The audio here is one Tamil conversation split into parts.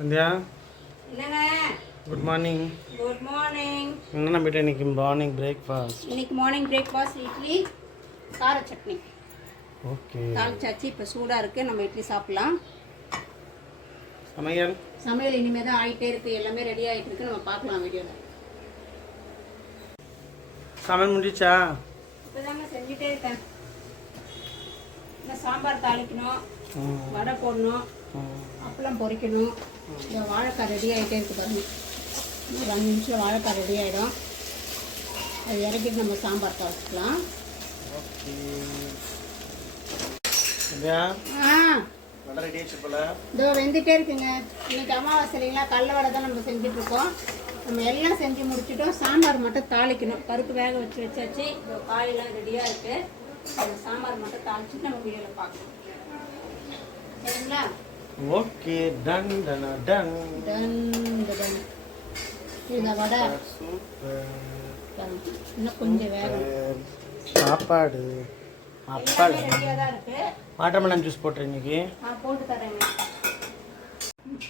சந்தியா என்னங்க குட் மார்னிங். Good morning. என்ன நம்பிட்டு இன்னைக்கு மார்னிங் பிரேக்ஃபாஸ்ட்? இன்னைக்கு மார்னிங் பிரேக்ஃபாஸ்ட் இட்லி கார சட்னி. ஓகே. தாளிச்சாச்சு, இப்போ சூடாக இருக்குது, நம்ம இட்லி சாப்பிட்லாம். சமையல் இனிமேல் தான் ஆகிட்டே இருக்குது, எல்லாமே ரெடி ஆகிட்டு இருக்கு, நம்ம பார்க்கலாம் வீடியோவில். சமையல் முடிச்சா? இப்போ தாங்க செஞ்சுட்டே இருக்கேன். சாம்பார் தாளிக்கணும், வடை போடணும், அப்பளம் பொரிக்கணும். இந்த வாழைக்காய் ரெடி ஆகிட்டே இருக்கு பாருங்க. ஒரு 5 நிமிஷம் வாழைக்காய் ரெடி ஆகிடும். அது இறக்கிட்டு நம்ம சாம்பார் தாளிச்சிக்கலாம். இதோ வெந்துட்டே இருக்குங்க. இன்னைக்கு அமாவாசை இல்லைங்களா, கடல வடை தான் நம்ம செஞ்சுட்டு இருக்கோம். நம்ம எல்லாம் செஞ்சு முடிச்சுட்டோம். சாம்பார் மட்டும் தாளிக்கணும். பருப்பு வேக வச்சாச்சு. இப்போ காயெல்லாம் ரெடியாக இருக்குது. அந்த சாம்பார் மட்டும் தாளிச்சுட்டு நம்ம வீடியோவில் பார்க்கலாம். சரிங்களா? Okay. Done done done done done. இந்த வடை இன்னும் கொஞ்சம் வேகம். சாப்பாடு அப்பளம் ரெடியாக தான் இருக்குது. வாட்டர்மெலன் ஜூஸ் போட்டு இன்னைக்கு போட்டு தரேங்க.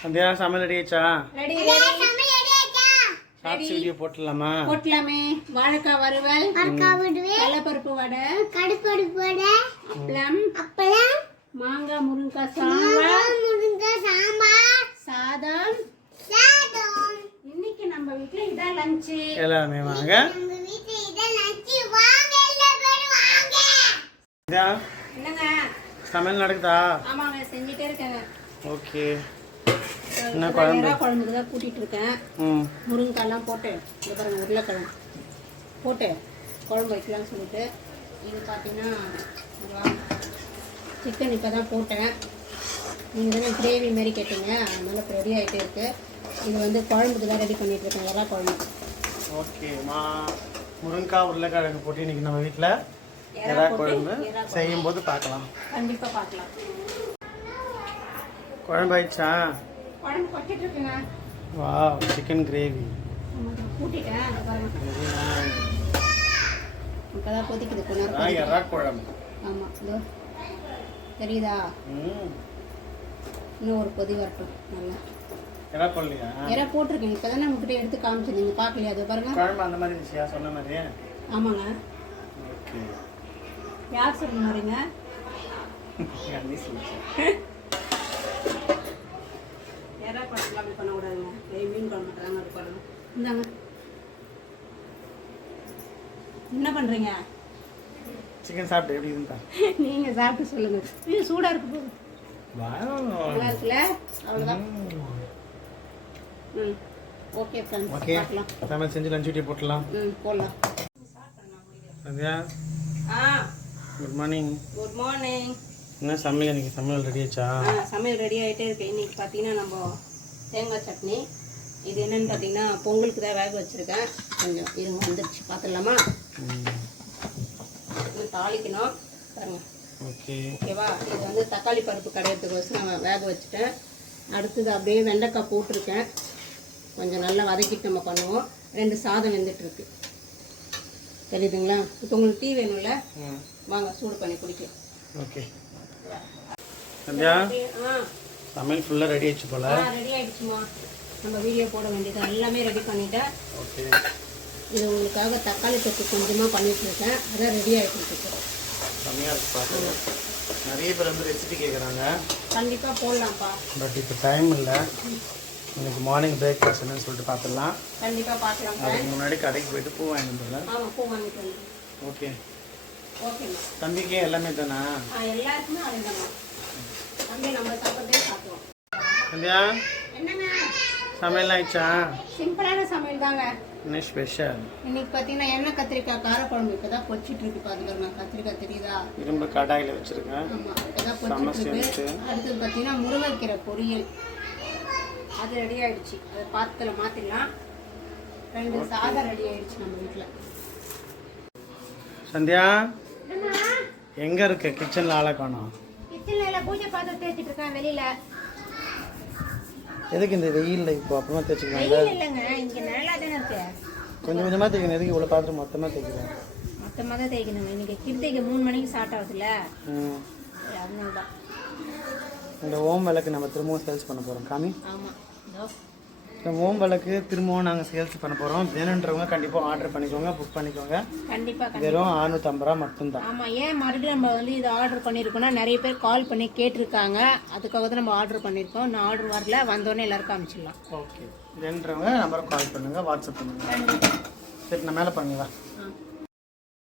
சந்தியா சமையல் ரெடி ஆயிடுச்சா? ரெடி. ஷார்ட்ஸ் வீடியோ போட்டுடலாமா? போட்டலாமே. வாழைக்காய் வறுவல், கடலைப்பருப்பு வடை, கடுப்பருப்பு வடை, அப்பளம், மாங்காய் முருங்கைக்காய் சாம்பார், சாதம். இன்னைக்கு நம்ம வீட்ல இதான் லஞ்ச். எல்லாமே வாங்க. என்னங்க சமையல் நடக்குதா? ஆமாங்க, செஞ்சுட்டே இருக்கேங்க. ஓகே. என்ன குழம்பு? குழம்புக்கு தான் கூட்டிட்டு இருக்கேன். முருங்கைக்காய்லாம் போட்டு இது பாருங்க, உருளைக்கிழங்கு போட்டு குழம்பு வைக்கலாம்னு சொல்லிட்டு. இது பார்த்தீங்கன்னா சிக்கன் இப்போ தான் போட்டேன். நீங்கள் தானே கிரேவி மாரி கேட்டீங்க, அதனால இப்போ ரெடி ஆகிட்டே இருக்குது. இது வந்து குழம்புக்கு தான் ரெடி பண்ணிட்டு இருக்கேன், எறா குழம்பு. ஓகேம்மா. முருங்கைக்காய் உருளைக்கிழங்கு போட்டு இன்னைக்கு நம்ம வீட்டில் எறா குழம்பு செய்யும் போது பார்க்கலாம். கண்டிப்பாக பார்க்கலாம். குழம்பு ஆயிடுச்சா? குழம்பு கொட்டிட்டு இருக்குங்க. வா, சிக்கன் கிரேவி கூட்டிட்டேன். இப்போ தான் கொதிக்குது. எறா குழம்பு. ஆமாம், இதோ தெரியுதா? இன்னும் ஒரு கொதி வரட்டும். நல்லா எறா போடலையா? எறா போட்டிருக்கேன். இப்போ தானே உங்ககிட்ட எடுத்து காமிச்சு, நீங்கள் பார்க்கலையா? அது பாருங்க, குழம்பு அந்த மாதிரி இருந்துச்சியா சொன்ன மாதிரி? ஆமாங்க. ஓகே. யார் சொல்ல மாதிரிங்க? எறா குழம்பு அப்படி பண்ணக்கூடாதுங்க. மீன் குழம்பு தாங்க அது பண்ணணும். இந்தாங்க. என்ன பண்ணுறீங்க? சிக்கன் சாப்பிட்டு எப்படி இருந்தா? நீங்கள் சாப்பிட்டு சொல்லுங்கள். இது சூடாக இருக்கு போது. நல்லா இருக்குல்ல? அவ்வளோதான். Okay friends, okay. பார்க்கலாம். சமையல் செஞ்சு லஞ்ச் வீடியோ போடலாம். போடலாம். Sandhya good morning. Good morning. என்ன சமையல் இன்னைக்கு? சமையல் ரெடி ஆச்சா? சமையல் ரெடி ஆகிட்டே இருக்கு. இன்னைக்கு பார்த்தீங்கன்னா நம்ம தேங்காய் சட்னி. இது என்னன்னு பார்த்தீங்கன்னா பொங்கலுக்கு தான் வேக வச்சுருக்கேன். கொஞ்சம் இருங்க, வந்துடுச்சு, பார்த்துடலாமா? தாளிக்கணும் பாருங்க. ஓகேவா? இது வந்து தக்காளி பருப்பு கடையிறதுக்கோசரம் நான் வேக வச்சுட்டேன். அடுத்தது அப்படியே வெண்டைக்காய் போட்டிருக்கேன். கொஞ்சம் நல்லா வதக்கிட்டு நம்ம பண்ணுவோம். 2 சாதம் வெந்துட்டுருக்கு. தெரியுதுங்களா? இப்போ உங்களுக்கு டீ வேணும்ல, வாங்க சூடு பண்ணி குடிக்கலாம். ஓகே. சந்தியா சமையல் ஃபுல்லாக ரெடி ஆயிடுச்சு போல? ரெடி ஆயிடுச்சுமா. நம்ம வீடியோ போட வேண்டியது எல்லாமே ரெடி பண்ணிட்டேன். ஓகே. இது உங்களுக்காக தக்காளி தொக்கு கொஞ்சமாக பண்ணிட்டு இருக்கேன். அதான் ரெடி ஆகிட்டு இருக்கு. செம்மையாக இருக்கு பார்த்து. நிறைய பேர் வந்து ரெசிபி கேட்குறாங்க. கண்டிப்பாக போடலாம்ப்பா. பட் இப்போ டைம் இல்லை. இன்னைக்கு மார்னிங் பிரேக்ஃபாஸ்ட் என்னன்னு சொல்லிட்டு பார்த்துடலாம். கண்டிப்பாக பார்க்கலாம். அதுக்கு முன்னாடி கடைக்கு போயிட்டு பூ வாங்கிட்டு வந்துடலாம். ஆமாம், பூ வாங்கிட்டு வந்து. ஓகே. ஓகேம்மா. தம்பிக்கே எல்லாமே தானா? எல்லாருக்குமே அதுதாம்மா. தம்பி நம்ம சாப்பிட்றதே சாப்பிடுவோம். சந்தியா என்னங்க சமையல் ஆயிடுச்சா? சிம்பிளான சமையல் தாங்க. என்ன ஸ்பெஷல்? இன்னைக்கு பார்த்தீங்கன்னா எண்ணெய் கத்திரிக்காய் காரக்குழம்பு இப்போ தான் பொச்சிட்டு இருக்கு. பார்த்துக்கோங்க, கத்திரிக்காய் தெரியுதா? இரும்பு கடாயில் வச்சுருக்கேன். ஆமாம், இப்போ தான் பொச்சிட்டு இருக்கு. அடுத்தது பார்த்தீங்கன்னா முருங்கைக்கீரை பொரியல். அது ரெடி ஆகிடுச்சு. அதை பாத்திரத்தில் மாற்றிடலாம். 2 சாதம் ரெடி ஆகிடுச்சு நம்ம வீட்டில். சந்தியா எங்கே இருக்கு? கிச்சனில் ஆளை காணோம். கிச்சனில் எல்லாம் பூஜை பாத்திரம் தேய்ச்சிட்டு இருக்கேன் வெளியில். எதுக்கு இந்த வெயிலில் இப்போ அப்புறமா தேய்ச்சிக்கலாம்? வெயில் இல்லைங்க, இங்கே நல்லா தானே இருக்கு. கொஞ்சம் கொஞ்சமாக தேய்க்கணும். எதுக்கு இவ்வளோ பாத்திரம் மொத்தமாக தேய்க்கிறேன்? மொத்தமாக தான் தேய்க்கணும். இன்னைக்கு கிருத்திகை 3 மணிக்கு ஸ்டார்ட் ஆகுதுல்ல, அதனால தான். இந்த ஓம் விளக்கு நம்ம திரும்பவும் சேல்ஸ் பண்ண போகிறோம். காமி. ஆமாம், இதோ இந்த ஓம்பலுக்கு திரும்பவும் நாங்கள் சேல்ஸ் பண்ண போகிறோம். வேணுன்றவங்க கண்டிப்பாக ஆர்டர் பண்ணிக்கோங்க, புக் பண்ணிக்கோங்க. கண்டிப்பாக வெறும் 650 ரூபா மட்டும்தான். ஆமாம். ஏன் மறுபடியும் நம்ம வந்து இது ஆர்டர் பண்ணியிருக்கோம்னா நிறைய பேர் கால் பண்ணி கேட்டிருக்காங்க. அதுக்காக தான் நம்ம ஆர்டர் பண்ணியிருக்கோம். நான் ஆர்டர் வரல, வந்தோடனே எல்லாருக்கும் அனுப்பிச்சிடலாம். ஓகே, வேணுன்றவங்க நம்பருக்கு கால் பண்ணுங்கள், வாட்ஸ்அப் பண்ணுங்கள். சரி, நான் மேலே பண்ணுங்களா?